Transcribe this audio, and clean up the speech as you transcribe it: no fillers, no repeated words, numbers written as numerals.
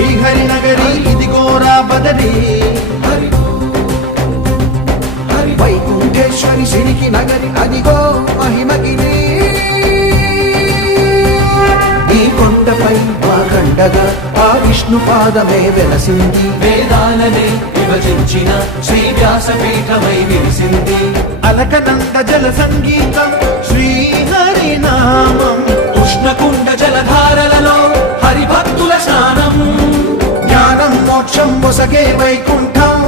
శ్రీహరి నగరి ఇదిగోరా బదరి వైకుంఠేశ్వరి సిరికి నగరి అదిగో మహిమగిరి ఈ కొండపై మా కండగా ఆ విష్ణు పాదమే వెలసింది వేదాలనే విభజించిన శ్రీ వ్యాసపీఠమై విరిసింది అలకనంద జల సంగీతం శ్రీహరి నామం ఉష్ణకుండ జలధారలలో హరిభక్తుల స్నానం జ్ఞానం మోక్షం మొసగే వైకుంఠం